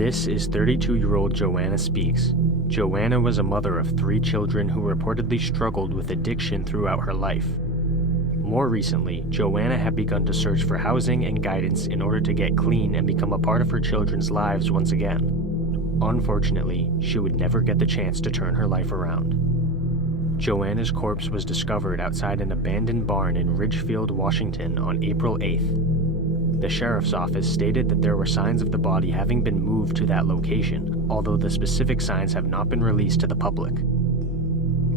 This is 32-year-old Joanna Speaks. Joanna was a mother of 3 children who reportedly struggled with addiction throughout her life. More recently, Joanna had begun to search for housing and guidance in order to get clean and become a part of her children's lives once again. Unfortunately, she would never get the chance to turn her life around. Joanna's corpse was discovered outside an abandoned barn in Ridgefield, Washington on April 8th. The sheriff's office stated that there were signs of the body having been moved to that location, although the specific signs have not been released to the public.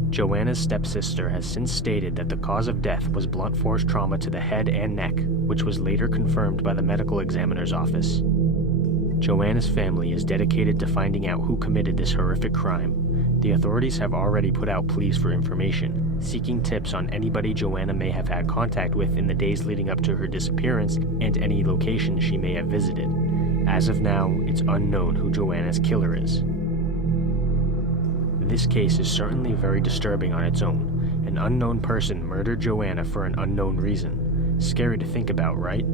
Joanna's stepsister has since stated that the cause of death was blunt force trauma to the head and neck, which was later confirmed by the medical examiner's office. Joanna's family is dedicated to finding out who committed this horrific crime. The authorities have already put out pleas for information, seeking tips on anybody Joanna may have had contact with in the days leading up to her disappearance and any locations she may have visited. As of now, it's unknown who Joanna's killer is. This case is certainly very disturbing on its own. An unknown person murdered Joanna for an unknown reason. Scary to think about, right?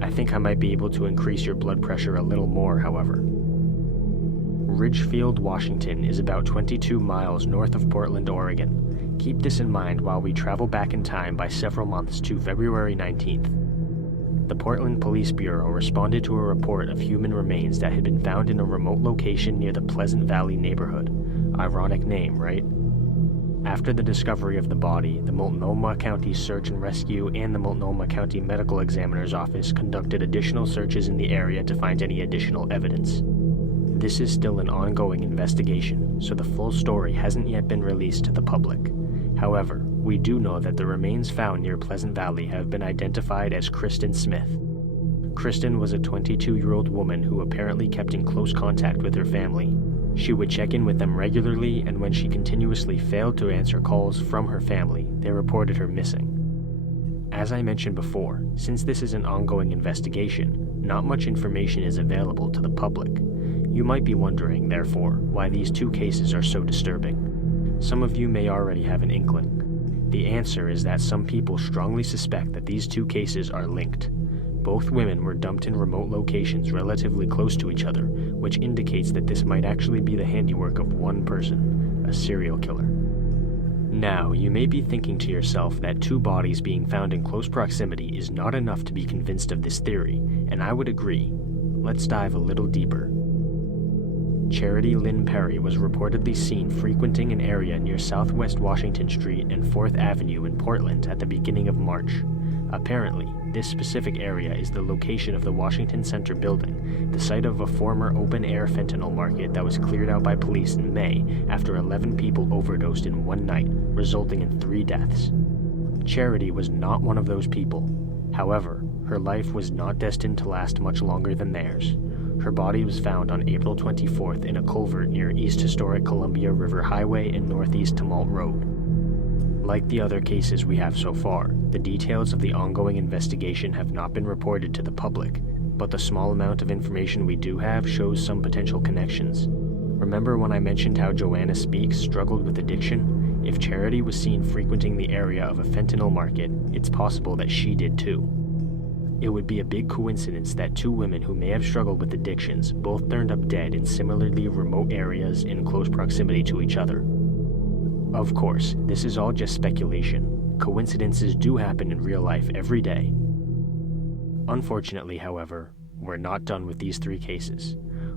I think I might be able to increase your blood pressure a little more, however. Ridgefield, Washington is about 22 miles north of Portland, Oregon. Keep this in mind while we travel back in time by several months to February 19th. The Portland Police Bureau responded to a report of human remains that had been found in a remote location near the Pleasant Valley neighborhood. Ironic name, right? After the discovery of the body, the Multnomah County Search and Rescue and the Multnomah County Medical Examiner's Office conducted additional searches in the area to find any additional evidence. This is still an ongoing investigation, so the full story hasn't yet been released to the public. However, we do know that the remains found near Pleasant Valley have been identified as Kristen Smith. Kristen was a 22-year-old woman who apparently kept in close contact with her family. She would check in with them regularly, and when she continuously failed to answer calls from her family, they reported her missing. As I mentioned before, since this is an ongoing investigation, not much information is available to the public. You might be wondering, therefore, why these 2 cases are so disturbing. Some of you may already have an inkling. The answer is that some people strongly suspect that these 2 cases are linked. Both women were dumped in remote locations relatively close to each other, which indicates that this might actually be the handiwork of one person, a serial killer. Now, you may be thinking to yourself that 2 bodies being found in close proximity is not enough to be convinced of this theory, and I would agree. Let's dive a little deeper. Charity Lynn Perry was reportedly seen frequenting an area near Southwest Washington Street and 4th Avenue in Portland at the beginning of March. Apparently, this specific area is the location of the Washington Center building, the site of a former open-air fentanyl market that was cleared out by police in May after 11 people overdosed in one night, resulting in 3 deaths. Charity was not one of those people. However, her life was not destined to last much longer than theirs. Her body was found on April 24th in a culvert near East Historic Columbia River Highway and Northeast Tumult Road. Like the other cases we have so far, the details of the ongoing investigation have not been reported to the public, but the small amount of information we do have shows some potential connections. Remember when I mentioned how Joanna Speaks struggled with addiction? If Charity was seen frequenting the area of a fentanyl market, it's possible that she did too. It would be a big coincidence that 2 women who may have struggled with addictions both turned up dead in similarly remote areas in close proximity to each other. Of course, this is all just speculation. Coincidences do happen in real life every day. Unfortunately, however, we're not done with these 3 cases.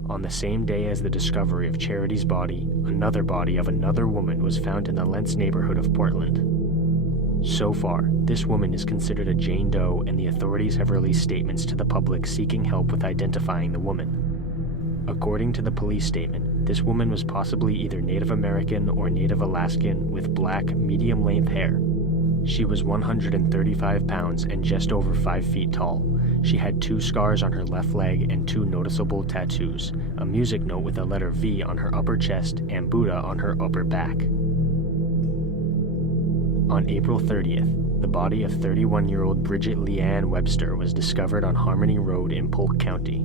On the same day as the discovery of Charity's body, another body of another woman was found in the Lentz neighborhood of Portland. So far, this woman is considered a Jane Doe, and the authorities have released statements to the public seeking help with identifying the woman. According to the police statement, this woman was possibly either Native American or Native Alaskan with black, medium-length hair. She was 135 pounds and just over 5 feet tall. She had 2 scars on her left leg and 2 noticeable tattoos, a music note with a letter V on her upper chest and Buddha on her upper back. On April 30th, the body of 31-year-old Bridget Leanne Webster was discovered on Harmony Road in Polk County.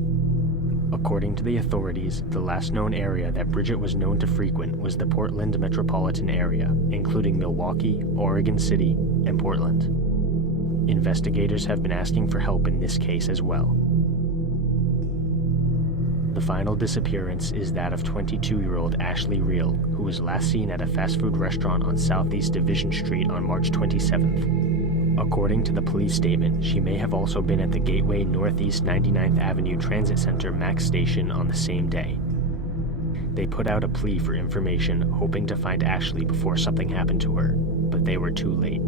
According to the authorities, the last known area that Bridget was known to frequent was the Portland metropolitan area, including Milwaukee, Oregon City, and Portland. Investigators have been asking for help in this case as well. The final disappearance is that of 22-year-old Ashley Reel, who was last seen at a fast food restaurant on Southeast Division Street on March 27th. According to the police statement, she may have also been at the Gateway Northeast 99th Avenue Transit Center MAX station on the same day. They put out a plea for information, hoping to find Ashley before something happened to her, but they were too late.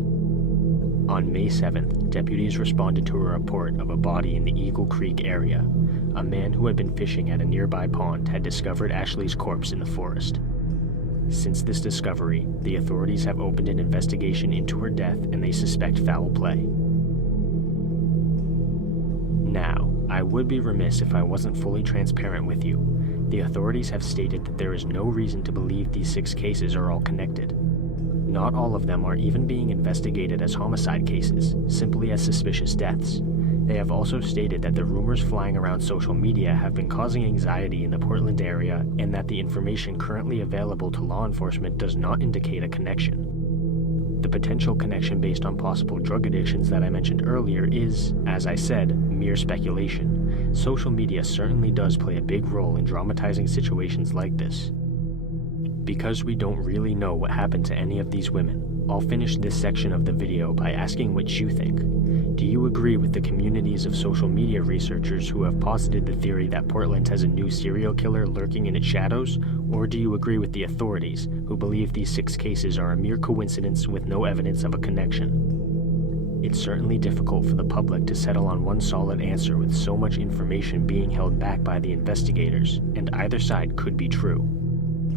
On May 7th, deputies responded to a report of a body in the Eagle Creek area. A man who had been fishing at a nearby pond had discovered Ashley's corpse in the forest. Since this discovery, the authorities have opened an investigation into her death and they suspect foul play. Now, I would be remiss if I wasn't fully transparent with you. The authorities have stated that there is no reason to believe these 6 cases are all connected. Not all of them are even being investigated as homicide cases, simply as suspicious deaths. They have also stated that the rumors flying around social media have been causing anxiety in the Portland area and that the information currently available to law enforcement does not indicate a connection. The potential connection based on possible drug addictions that I mentioned earlier is, as I said, mere speculation. Social media certainly does play a big role in dramatizing situations like this. Because we don't really know what happened to any of these women, I'll finish this section of the video by asking what you think. Do you agree with the communities of social media researchers who have posited the theory that Portland has a new serial killer lurking in its shadows, or do you agree with the authorities who believe these 6 cases are a mere coincidence with no evidence of a connection? It's certainly difficult for the public to settle on one solid answer with so much information being held back by the investigators, and either side could be true.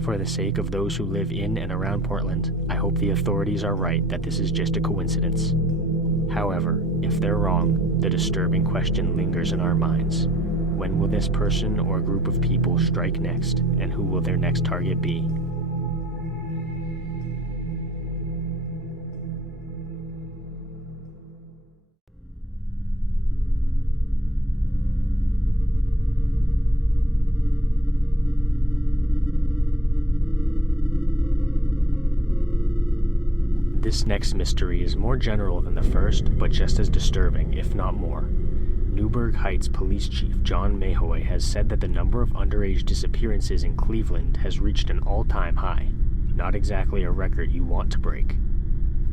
For the sake of those who live in and around Portland, I hope the authorities are right that this is just a coincidence. However, if they're wrong, the disturbing question lingers in our minds. When will this person or group of people strike next, and who will their next target be? This next mystery is more general than the first, but just as disturbing, if not more. Newburgh Heights Police Chief John Mahoy has said that the number of underage disappearances in Cleveland has reached an all-time high. Not exactly a record you want to break.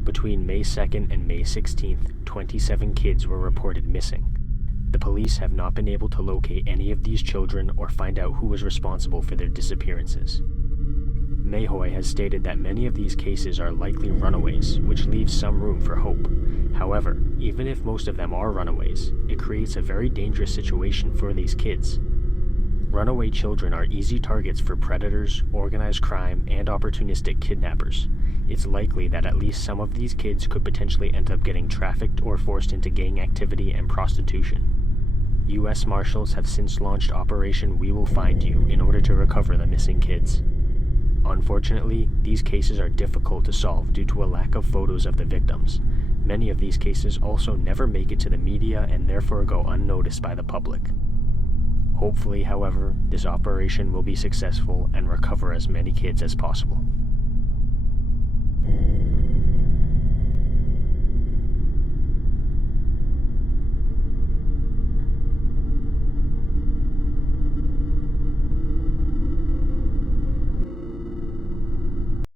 Between May 2nd and May 16th, 27 kids were reported missing. The police have not been able to locate any of these children or find out who was responsible for their disappearances. Mahoy has stated that many of these cases are likely runaways, which leaves some room for hope. However, even if most of them are runaways, it creates a very dangerous situation for these kids. Runaway children are easy targets for predators, organized crime, and opportunistic kidnappers. It's likely that at least some of these kids could potentially end up getting trafficked or forced into gang activity and prostitution. U.S. Marshals have since launched Operation We Will Find You in order to recover the missing kids. Unfortunately, these cases are difficult to solve due to a lack of photos of the victims. Many of these cases also never make it to the media and therefore go unnoticed by the public. Hopefully, however, this operation will be successful and recover as many kids as possible.